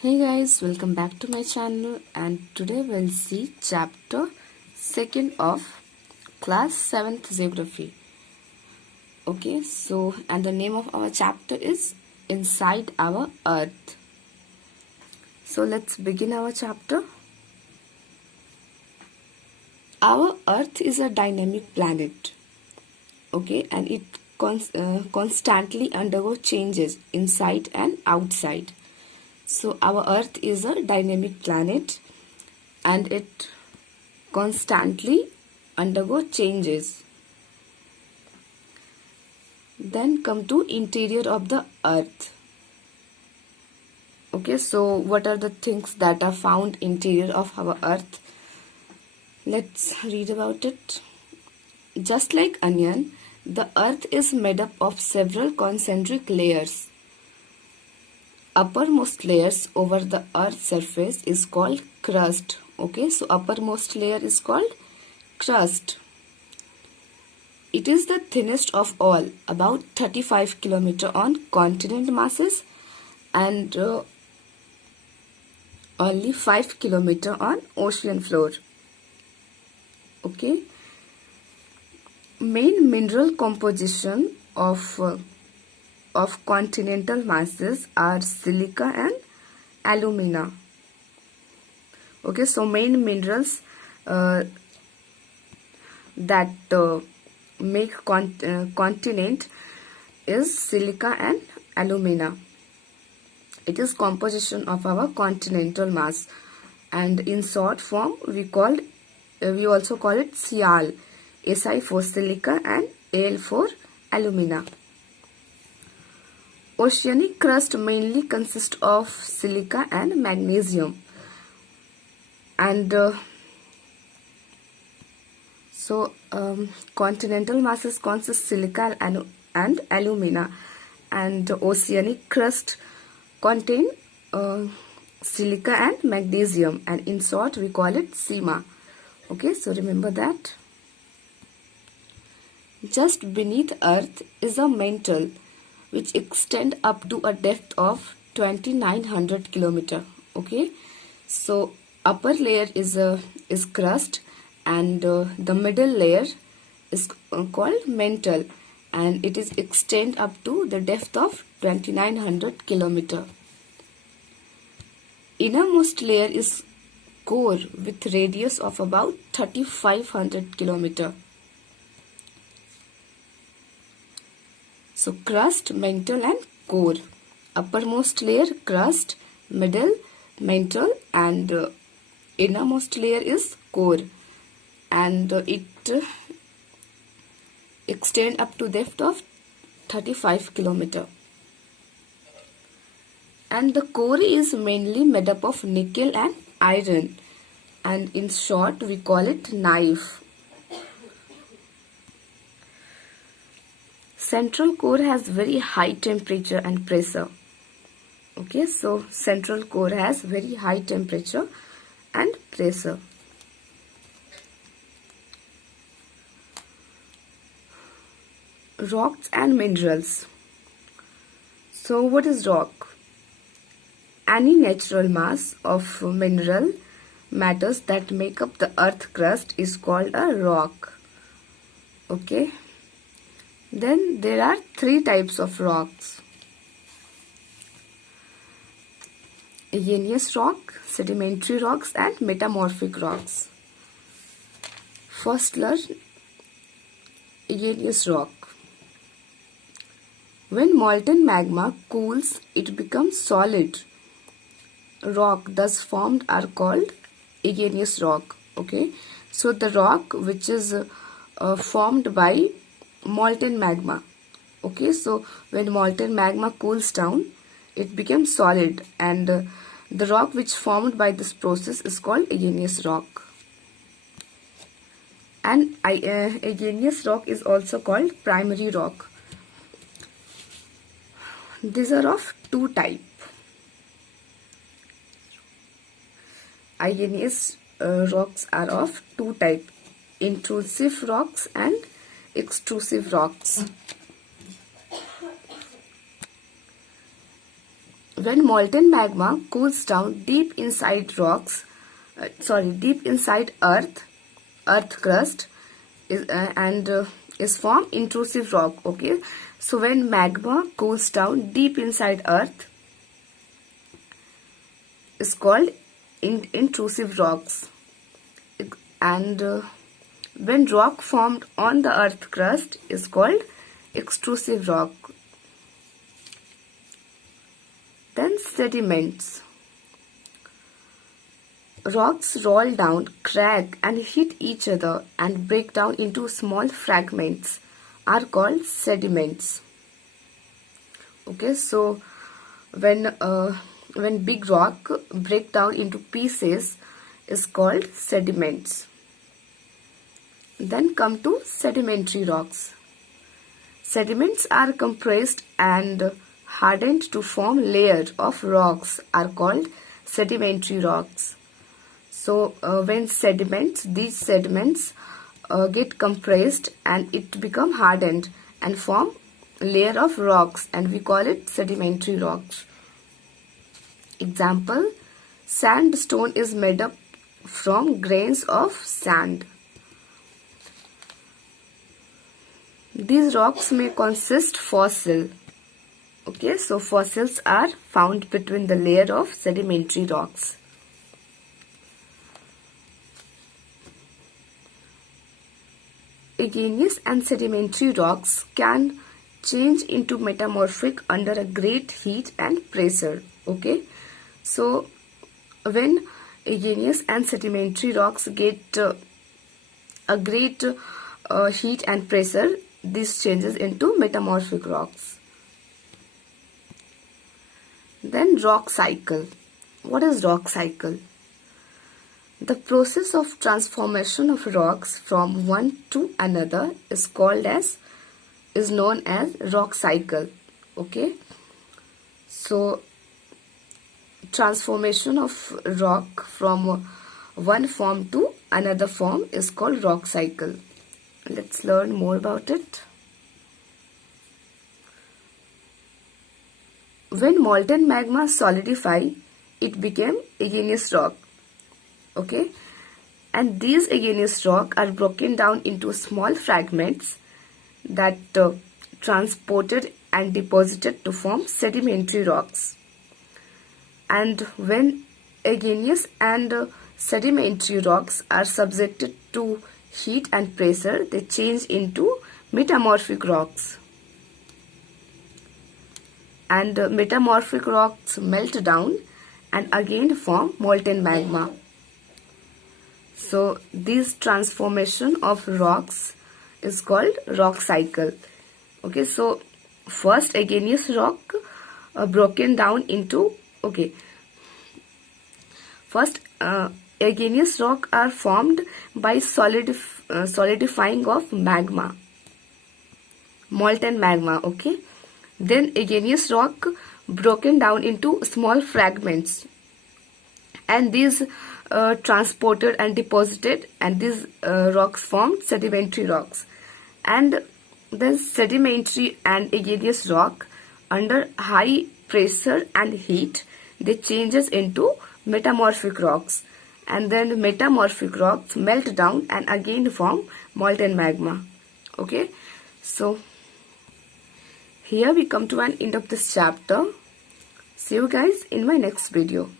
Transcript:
Hey guys, welcome back to my channel, and today we'll see chapter 2nd of class 7th geography. Okay, so and the name of our chapter is Inside Our Earth. So let's begin our chapter. Our Earth is a dynamic planet. Okay, and it constantly undergoes changes inside and outside. So our Earth is a dynamic planet and it constantly undergo changes. Then come to interior of the Earth. Okay, so what are the things that are found interior of our Earth? Let's read about it. Just like onion, the Earth is made up of several concentric layers. Uppermost layers over the Earth's surface is called crust. Okay, so uppermost layer is called crust. It is the thinnest of all, about 35 km on continent masses and only 5 km on ocean floor. Okay. Main mineral composition of continental masses are silica and alumina. Okay, so main minerals that make continent is silica and alumina. It is composition of our continental mass, and in short form we also call it Sial. Si for silica and Al for alumina. Oceanic crust mainly consists of silica and magnesium, and continental masses consist silica and alumina, and oceanic crust contain silica and magnesium, and in short we call it SEMA. Okay, so remember that. Just beneath Earth is a mantle which extend up to a depth of 2900 km. Okay, so upper layer is crust, and the middle layer is called mantle, and it is extend up to the depth of 2900 km. Innermost layer is core with radius of about 3500 km. So crust, mantle and core. Uppermost layer crust, middle mantle, and innermost layer is core, and it extend up to depth of 35 km. And the core is mainly made up of nickel and iron, and in short we call it knife. Central core has very high temperature and pressure. Okay, so central core has very high temperature and pressure. Rocks and minerals. So what is rock? Any natural mass of mineral matters that make up the earth crust is called a rock. Okay. Then there are three types of rocks: igneous rock, sedimentary rocks and metamorphic rocks. First learn igneous rock. When molten magma cools, it becomes solid. Rock thus formed are called igneous rock. Okay, so the rock which is formed by molten magma. Okay, so when molten magma cools down, it becomes solid, and the rock which formed by this process is called igneous rock. And igneous rock is also called primary rock. These are of two types. Igneous rocks are of two types: intrusive rocks and extrusive rocks. When molten magma cools down deep inside deep inside earth crust is formed intrusive rock. Okay, so when magma cools down deep inside earth is called intrusive rocks, and when rock formed on the earth crust is called extrusive rock. Then sediments. Rocks roll down, crack and hit each other and break down into small fragments are called sediments. Okay, so when big rock break down into pieces is called sediments. Then come to sedimentary rocks. Sediments are compressed and hardened to form layers of rocks are called sedimentary rocks. So when these sediments get compressed and it become hardened and form layer of rocks, and we call it sedimentary rocks. Example, sandstone is made up from grains of sand. These rocks may consist fossil. Okay, so fossils are found between the layer of sedimentary rocks. Igneous and sedimentary rocks can change into metamorphic under a great heat and pressure. Okay, so when igneous and sedimentary rocks get a great heat and pressure, this changes into metamorphic rocks. Then rock cycle. What is rock cycle? The process of transformation of rocks from one to another is known as rock cycle. Okay, so transformation of rock from one form to another form is called rock cycle. Let's learn more about it. When molten magma solidified, it became igneous rock. Okay, and these igneous rock are broken down into small fragments that transported and deposited to form sedimentary rocks. And when igneous and sedimentary rocks are subjected to heat and pressure, they change into metamorphic rocks. And metamorphic rocks melt down and again form molten magma. So this transformation of rocks is called rock cycle. Okay, so first igneous rock broken down into igneous rock are formed by solidifying of magma, molten magma. Okay, then igneous rock broken down into small fragments, and these transported and deposited, and these rocks formed sedimentary rocks. And then sedimentary and igneous rock under high pressure and heat, they changes into metamorphic rocks, and then metamorphic rocks melt down and again form molten magma. Okay, so here we come to an end of this chapter. See you guys in my next video.